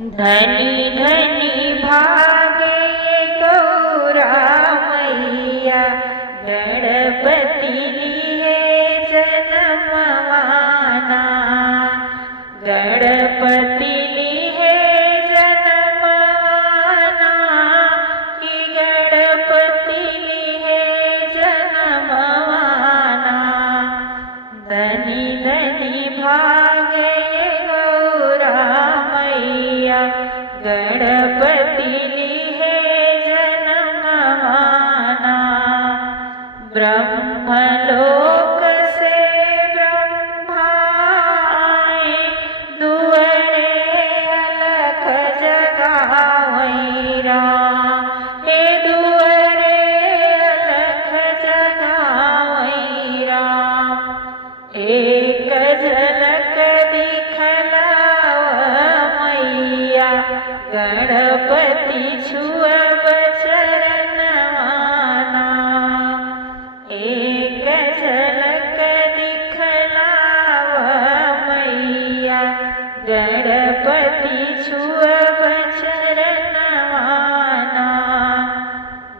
धनी धनी भागे गौरा मैया, गणपति लिए जन्मवाना। गणपति लिए जन्मवाना, कि गणपति लिए जन्मवाना। धनी धनी भागे गौरा मैया, गणपति लिए जन्मवाना। ब्रह्मलोक से ब्रह्मा आए, दुअरे अलख जगावै राम। हे दुअरे अलख जगावै राम। एक झलक दिखलाव मैया, गणपति छुअब चरणवाना। एक झलक दिखलाव मैया, गणपति छुअब चरणवाना।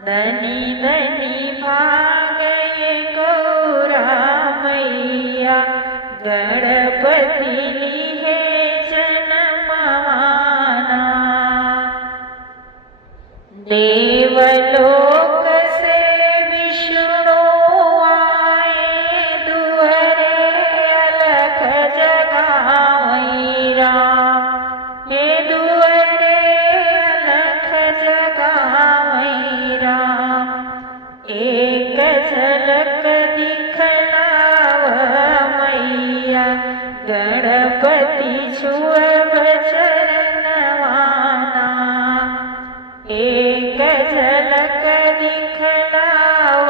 धनी धनी भागे गौरा मैया, गणपति लिए जन्मवाना। देवलोक से विष्णु आए, दुअरे अलख जगावै राम। हे दुअरे अलख जगावै राम। एक झलक दिखलाव मैया, गणपति छुअब चरणवाना। एक झलक दिखलाव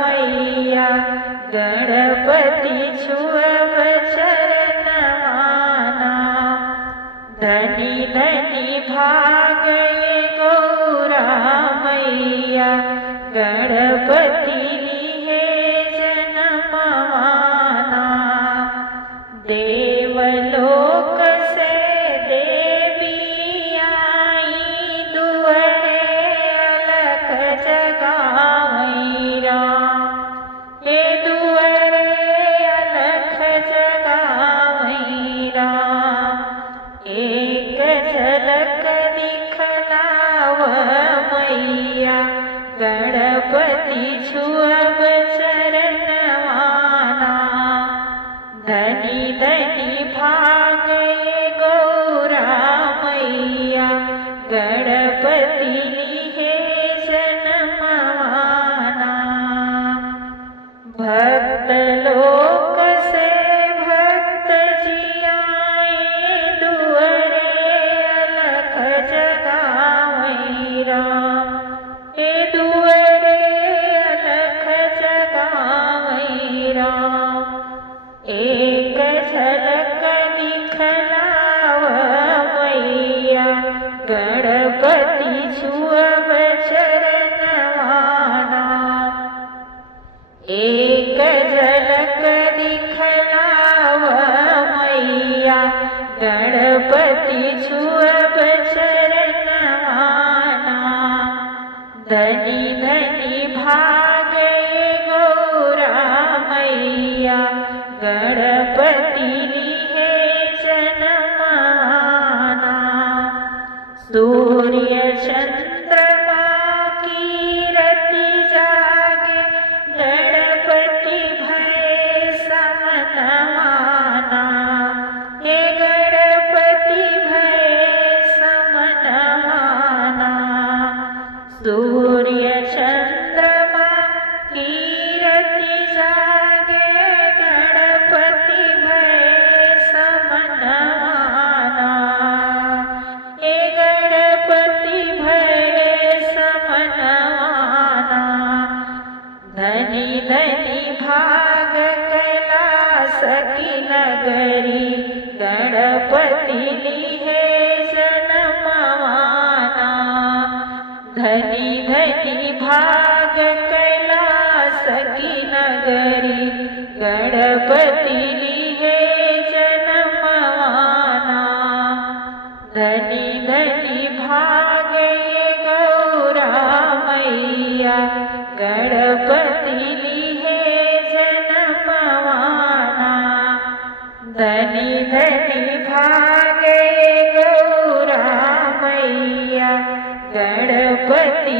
मैया, गणपति छुअब चरणवाना। धनी धनी भागे गौरा मैया, गणपति लिए जन्मवाना। देवलोक से देवी आई, दुअरे अलख जगावै राम। हे दुअरे अलख जगावै राम। एक झलक दिखलाव मैया, गणपति छुअब चरणवाना। धनी धनी भागे गौरा मैया, गणपति लिए जन्मवाना। भक्त लोक से भक्त जी आए, दुअरे अलख जगावै राम। हे दुअरे अलख जगावै राम। एक झलक दिखलाव मैया, गणपति छुअब चरणवाना। एक झलक दिखलाव मैया, गणपति छुअब चरणवाना। धनी धनी भागे गौरा मैया, गणपति लिए जन्मवाना। सूर्य चंद्रमा की रति जागे, गणपति भय समनवाना। हे गणपति भय समनवाना। सूर्य चंद्रमा की रति जागे, गणपति भय समनवाना। हे गणपति भय समनवाना। धनी धनी भाग कैलास की नगरी, गणपति लिए जन्मवाना। धनी धनी भाग कैलास की नगरी, गणपति लिए जन्मवाना। धनी धनी भागे गौरा मैया गणपती लिहे जन्मवाना धनी धनी भागे गौरा मैया गणपती